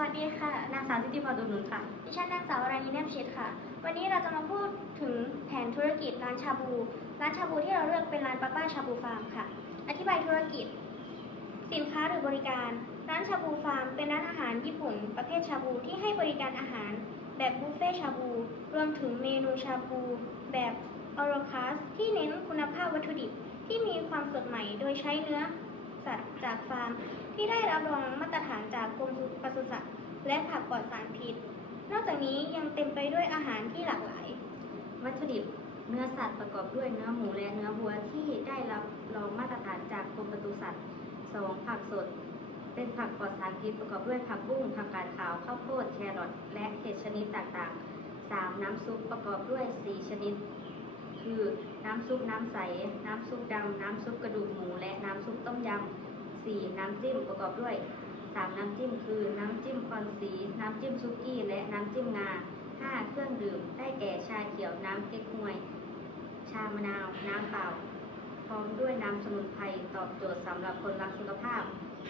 วัสดีค่ะ นางสาวทิติพรดุลนุนค่ะ ดิฉันนางสาวรานีเนมชิดค่ะ วันนี้เราจะมาพูดถึงแผนธุรกิจร้านชาบู ร้านชาบูที่เราเลือกเป็นร้านป้าป้าชาบูฟาร์มค่ะ อธิบายธุรกิจ สินค้าหรือบริการ ร้านชาบูฟาร์มเป็นร้านอาหารญี่ปุ่น ประเภทชาบูที่ให้บริการอาหาร แบบบุฟเฟ่ชาบู รวมถึงเมนูชาบู แบบออโรคาสที่เน้นคุณภาพวัตถุดิบที่มีความสดใหม่ โดยใช้เนื้อสัตว์จากฟาร์ม ที่ได้รับรองมาตรฐานจากกรมปศุสัตว์และผักปลอดสารพิษ นอกจากนี้ยังเต็มไปด้วยอาหารที่หลากหลาย วัตถุดิบเนื้อสัตว์ประกอบด้วยเนื้อหมูและเนื้อวัวที่ได้รับรองมาตรฐานจากกรมปศุสัตว์ 2. ผักสด เป็นผักปลอดสารพิษประกอบด้วยผักบุ้งผักกาดขาวข้าวโพดแครอทและเห็ดชนิดต่างๆ 3. น้ำซุปประกอบด้วย 4 ชนิด คือ น้ำซุปน้ำใส น้ำซุปดำ น้ำซุปกระดูกหมู และน้ำซุปต้มยำ 4. น้ำจิ้มประกอบด้วย 3. น้ำจิ้มคือ น้ำจิ้มคอนสี น้ำจิ้มซุกี้ และน้ำจิ้มงา 5. เครื่องดื่ม ได้แก่ชาเขียว น้ำเก๊กฮวย ชามะนาว น้ำเปล่า พร้อมด้วยน้ำสมุนไพร ตอบโจทย์สำหรับคนรักสุขภาพ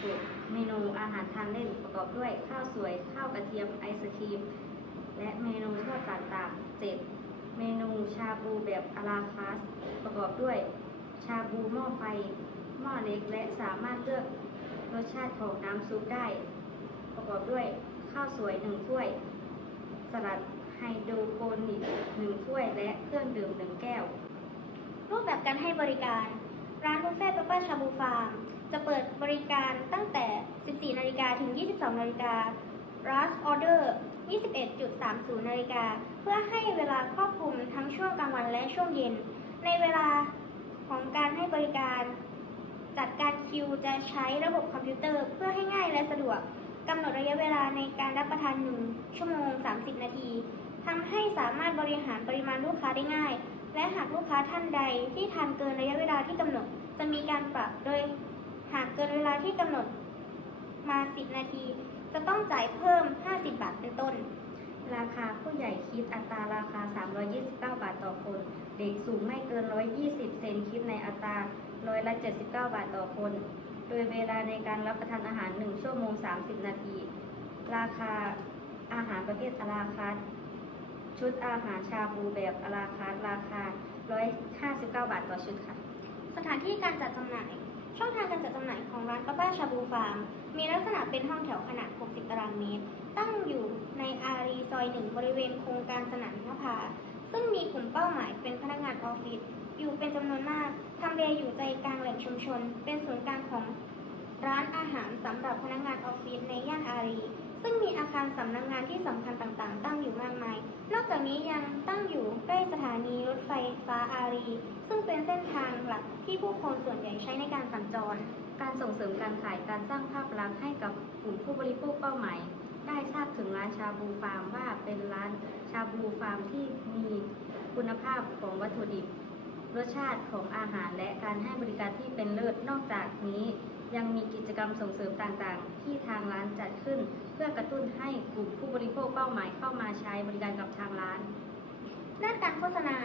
6. เมนูอาหารทานเล่นประกอบด้วย ข้าวสวย ข้าวกระเทียม ไอศครีม และเมนูทอดต่างๆ 7. เมนูชาบูแบบอาราคาสประกอบด้วย ชาบูหม้อไฟ หม้อเล็กและสามารถเลือกรสชาติของน้ำซุปได้ ประกอบด้วยข้าวสวยหนึ่งถ้วย สลัดไฮโดรโปนิกหนึ่งถ้วย และเครื่องดื่มหนึ่งแก้ว รูปแบบการให้บริการ ร้านบุฟเฟ่ต์ป้าป้าชาบูฟาร์มจะเปิดบริการตั้งแต่ 14 นาฬิกาถึง 22 นาฬิกา rush order 21.30 นาฬิกา เพื่อให้เวลาครอบคลุมทั้งช่วงกลางวันและช่วงเย็น ในเวลาของการให้บริการ จัดการคิวจะใช้ระบบคอมพิวเตอร์เพื่อให้ง่ายและสะดวกกำหนดระยะเวลาในการรับประทาน1ชั่วโมง 30 นาทีทำให้สามารถบริหารปริมาณลูกค้าได้ง่าย และหากลูกค้าท่านใดที่ทานเกินระยะเวลาที่กำหนด จะมีการปรับโดยหากเกินเวลาที่กำหนดมา 10 นาที จะต้องจ่ายเพิ่ม 50 บาทเป็นต้น ราคาผู้ใหญ่คิดอัตราราคา 329 บาทต่อคน เด็กสูงไม่เกิน 120 เซนคิดในอัตราร้อยละ 79 บาทต่อคน โดยเวลาในการรับประทานอาหาร 1 ชั่วโมง 30 นาที ราคาอาหารประเภทอาราคาร์ชุดอาหารชาบูแบบอาราคาร์ราคา 159 บาทต่อชุดค่ะ สถานที่การจัดจำหน่าย ช่องทางการจัดจำหน่ายของร้านป้าป้าชาบูฟาร์ม มีลักษณะเป็นห้องแถวขนาด 60 ตารางเมตร ตั้งอยู่ในอารีซอยหนึ่งบริเวณโครงการสนามนภา ซึ่งมีกลุ่มเป้าหมายเป็นพนักงานออฟฟิศอยู่เป็นจำนวนมากทำเลอยู่ใจกลางแหล่งชุมชน เป็นศูนย์กลางของร้านอาหารสำหรับพนักงานออฟฟิศในย่านอารี ซึ่งมีอาคารสำนักงานที่สำคัญต่างๆ ตั้งอยู่มากมาย นอกจากนี้ยังตั้งอยู่ใกล้สถานีรถไฟฟ้าอารี ซึ่งเป็นเส้นทางหลักที่ผู้คนส่วนใหญ่ใช้ในการสัญจร การส่งเสริมการขายการสร้างภาพลักษณ์ให้กับกลุ่มผู้บริโภคเป้าหมาย ได้ทราบถึงร้านชาบูฟาร์มว่าเป็นร้านชาบูฟาร์มที่มีคุณภาพของวัตถุดิบ รสชาติของอาหารและการให้บริการที่เป็นเลิศนอกจากนี้ ยังมีกิจกรรมส่งเสริมต่างๆ ที่ทางร้านจัดขึ้น เพื่อกระตุ้นให้กลุ่มผู้บริโภคเป้าหมายเข้ามาใช้บริการกับทางร้านด้านการโฆษณา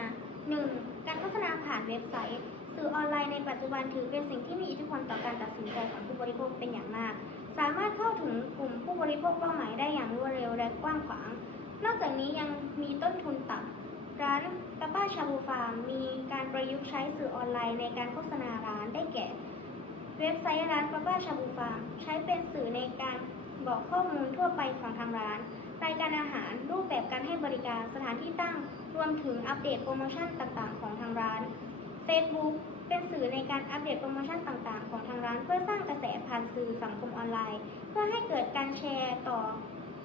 1. การโฆษณาผ่านเว็บไซต์ สื่อออนไลน์ในปัจจุบันถือเป็นสิ่งที่มีอิทธิพลต่อการตัดสินใจของผู้บริโภคเป็นอย่างมาก สามารถเข้าถึงกลุ่มผู้บริโภคเป้าหมายได้อย่างรวดเร็วและกว้างขวาง นอกจากนี้ยังมีต้นทุนต่ำร้านป้าป้าชาบูฟาร์มมีการประยุกต์ใช้สื่อออนไลน์ในการโฆษณาร้านได้แก่ เว็บไซต์ร้านป้าป้าชาบูฟาร์มใช้เป็นสื่อในการบอกข้อมูลทั่วไปของทางร้านรายการอาหารรูปแบบการให้บริการสถานที่ตั้ง รวมถึงอัปเดตโปรโมชั่นต่างๆ ของทางร้าน Facebook เป็นสื่อในการอัปเดตโปรโมชั่นต่างๆ ของทางร้านเพื่อสร้างกระแสผ่านสื่อสังคมออนไลน์ เพื่อให้เกิดการแชร์ต่อ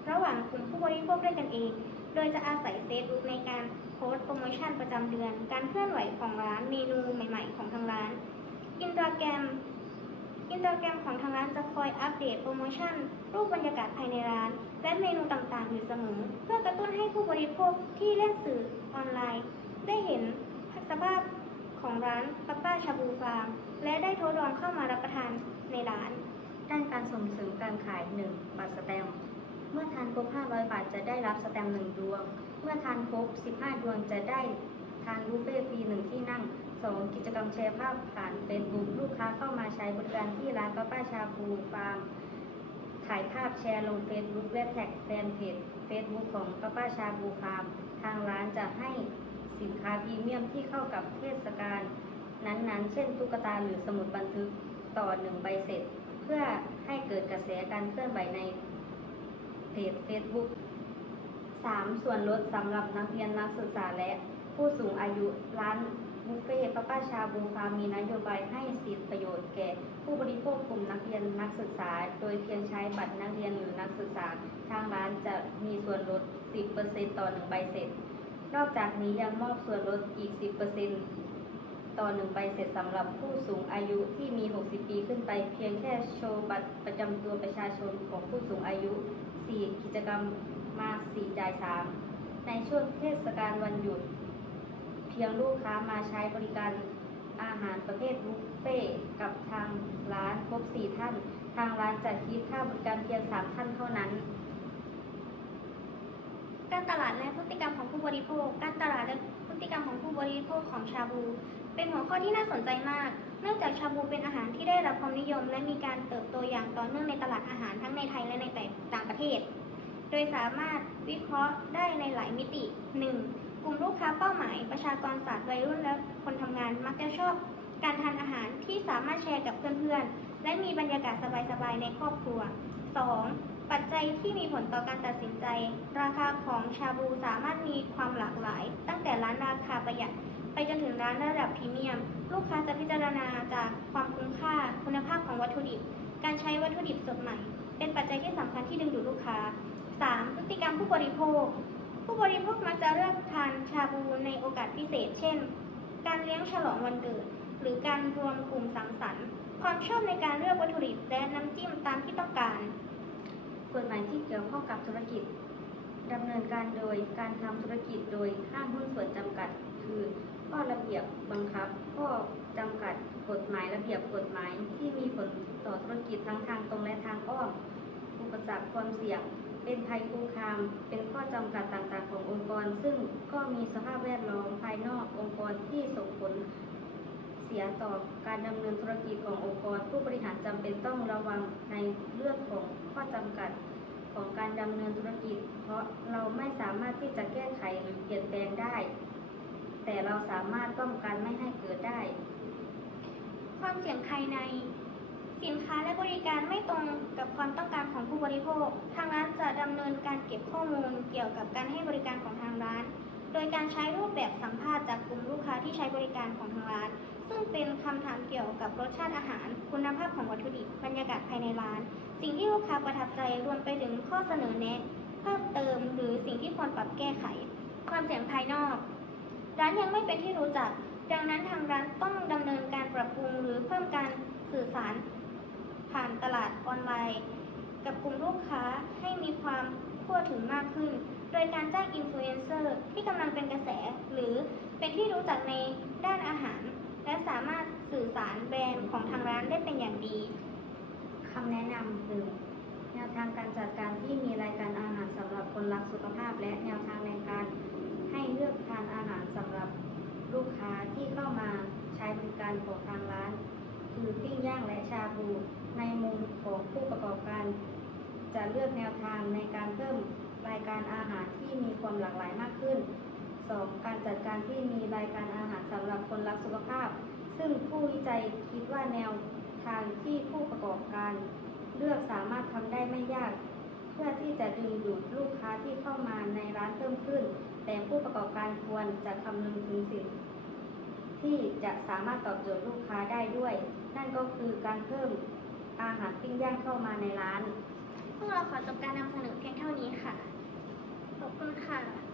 ระหว่างกลุ่มผู้บริโภคด้วยกันเอง โดยจะอาศัย Facebook ในการโพสต์โปรโมชั่นประจำเดือน การเคลื่อนไหวของร้านเมนูใหม่ ๆ ของทางร้านอินสตาแกรมอินสตาแกรมของทางร้านจะคอยอัปเดตโปรโมชั่น รูปบรรยากาศภายในร้าน และเมนูต่างๆ อยู่เสมอ เพื่อกระตุ้นให้ผู้บริโภคที่เล่นสื่อออนไลน์ ได้เห็นสภาพ ของร้านป้าป้าชาบูฟาร์ม และได้ทดลองเข้ามารับประทานในร้าน ด้านการส่งเสริมการขาย 1. บัตรสแตมป์เมื่อทานครบ 500 บาทจะได้รับสแตมป์1ดวง เมื่อทานครบ 15 ดวงจะได้ทานบุฟเฟ่ฟรี1ที่นั่ง 2. กิจกรรมแชร์ภาพผ่าน Facebook ลูกค้าเข้ามาใช้บริการที่ร้านป้าป้าชาบูฟาร์ม ถ่ายภาพแชร์ลง Facebook และแท็กแฟนเพจ Facebook ของป้าป้าชาบูฟาร์ม ทางร้านจะให้ สินค้าพรีเมียมที่เข้ากับเทศกาลนั้นๆ เช่น ตุ๊กตาหรือสมุดบันทึกต่อหนึ่งใบเสร็จ เพื่อให้เกิดกระแสการเคลื่อนไหวในเพจ Facebook 3. ส่วนลดสำหรับนักเรียนนักศึกษาและผู้สูงอายุร้านบุฟเฟ่ป้าป้าชาบูฟามมีนโยบายให้สิทธิประโยชน์แก่ ผู้บริโภคกลุ่มนักเรียนนักศึกษา โดยเพียงใช้บัตรนักเรียนหรือนักศึกษา ทางร้านจะมีส่วนลด 10%ต่อหนึ่งใบเสร็จ นอกจากนี้ยังมอบส่วนลดอีก 10%ต่อหนึ่งใบเสร็จสำหรับผู้สูงอายุที่มี 60 ปีขึ้นไป เพียงแค่โชว์บัตรประจำตัวประชาชนของผู้สูงอายุ 4 กิจกรรมมา4จ่าย 3 ในช่วงเทศกาลวันหยุด เพียงลูกค้ามาใช้บริการอาหารประเภทบุฟเฟ่ต์กับทางร้านครบ 4 ท่าน ทางร้านจะคิดค่าบริการเพียง 3 ท่านเท่านั้น การตลาดและพฤติกรรมของผู้บริโภค การตลาดและพฤติกรรมของผู้บริโภคของชาบู เป็นหัวข้อที่น่าสนใจมาก เนื่องจากชาบูเป็นอาหารที่ได้รับความนิยม และมีการเติบโตอย่างต่อเนื่องในตลาดอาหารทั้งในไทยและในต่างประเทศ โดยสามารถวิเคราะห์ได้ในหลายมิติ 1. กลุ่มลูกค้าเป้าหมาย ประชากรศาสตร์วัยรุ่นและคนทำงานมักจะชอบ การทานอาหารที่สามารถแชร์กับเพื่อนๆ และมีบรรยากาศสบายๆในครอบครัว 2. ปัจจัยที่มีผลต่อการตัดสินใจ ราคาของชาบูสามารถมีความหลากหลาย ตั้งแต่ร้านราคาประหยัด ไปจนถึงร้านระดับพรีเมียม ลูกค้าจะพิจารณาจากความคุ้มค่า คุณภาพของวัตถุดิบ การใช้วัตถุดิบสดใหม่ เป็นปัจจัยที่สำคัญที่ดึงดูดลูกค้า 3. พฤติกรรมผู้บริโภค ผู้บริโภคมักจะเลือกทานชาบูในโอกาสพิเศษ เช่น การเลี้ยงฉลองวันเกิด หรือการรวมกลุ่มสังสรรค์ ความชอบในการเลือกวัตถุดิบและน้ำจิ้มตามที่ต้องการ กฎหมายที่เกี่ยวข้องกับธุรกิจดำเนินการโดยการทำธุรกิจโดยห้ามหุ้นส่วนจำกัด คือ ข้อระเบียบบังคับ ข้อจำกัดกฎหมายระเบียบกฎหมายที่มีผลต่อธุรกิจทั้งทางตรงและทางอ้อมอุปสรรคความเสี่ยง เป็นภัยคุกคาม เป็นข้อจำกัดต่างๆ ขององค์กร ซึ่งก็มีสภาพแวดล้อมภายนอกองค์กรที่ส่งผล เสียต่อการดำเนินธุรกิจขององค์กร ผู้บริหารจำเป็นต้องระวังในเรื่องของข้อจำกัดของการดำเนินธุรกิจ เพราะเราไม่สามารถที่จะแก้ไขหรือเปลี่ยนแปลงได้ แต่เราสามารถป้องกันไม่ให้เกิดได้ ความเสี่ยงภายใน สินค้าและบริการไม่ตรงกับความต้องการของผู้บริโภค ทางร้านจะดำเนินการเก็บข้อมูลเกี่ยวกับการให้บริการของทางร้าน โดยการใช้รูปแบบสัมภาษณ์จากกลุ่มลูกค้าที่ใช้บริการของทางร้าน ซึ่งเป็นคำถามเกี่ยวกับรสชาติอาหาร คุณภาพของวัตถุดิบ บรรยากาศภายในร้าน สิ่งที่ลูกค้าประทับใจรวมไปถึงข้อเสนอแนะ เพิ่มเติมหรือสิ่งที่ควรปรับแก้ไข ความเสี่ยงภายนอก ร้านยังไม่เป็นที่รู้จัก ดังนั้นทางร้านต้องดำเนินการปรับปรุงหรือเพิ่มการสื่อสาร ผ่านตลาดออนไลน์ กับกลุ่มลูกค้าให้มีความทั่วถึงมากขึ้น โดยการจ้างอินฟลูเอนเซอร์ที่กำลังเป็นกระแส หรือเป็นที่รู้จักในด้านอาหาร และสามารถสื่อสารแบรนด์ของทางร้านได้เป็นอย่างดี คำแนะนำคือ แนวทางการจัดการที่มีรายการอาหารสำหรับคนรักสุขภาพ และแนวทางในการให้เลือกทานอาหารสำหรับลูกค้าที่เข้ามาใช้บริการของทางร้าน คือปิ้งย่างและชาบู ในมุมของผู้ประกอบการ จะเลือกแนวทางในการเพิ่มรายการอาหารที่มีความหลากหลายมากขึ้น 2. การจัดการที่มีรายการอาหารสำหรับคนรักสุขภาพ ซึ่งผู้วิจัยคิดว่าแนวทางที่ผู้ประกอบการ เลือกสามารถทำได้ไม่ยาก เพื่อที่จะดึงดูดลูกค้าที่เข้ามาในร้านเพิ่มขึ้น แต่ผู้ประกอบการควรจะคำนึงถึงสิ่งที่จะสามารถตอบโจทย์ลูกค้าได้ด้วย นั่นก็คือการเพิ่มอาหารปิ้งย่างเข้ามาในร้าน พวกเราขอจบการนำเสนอเพียงเท่านี้ค่ะ ขอบคุณค่ะ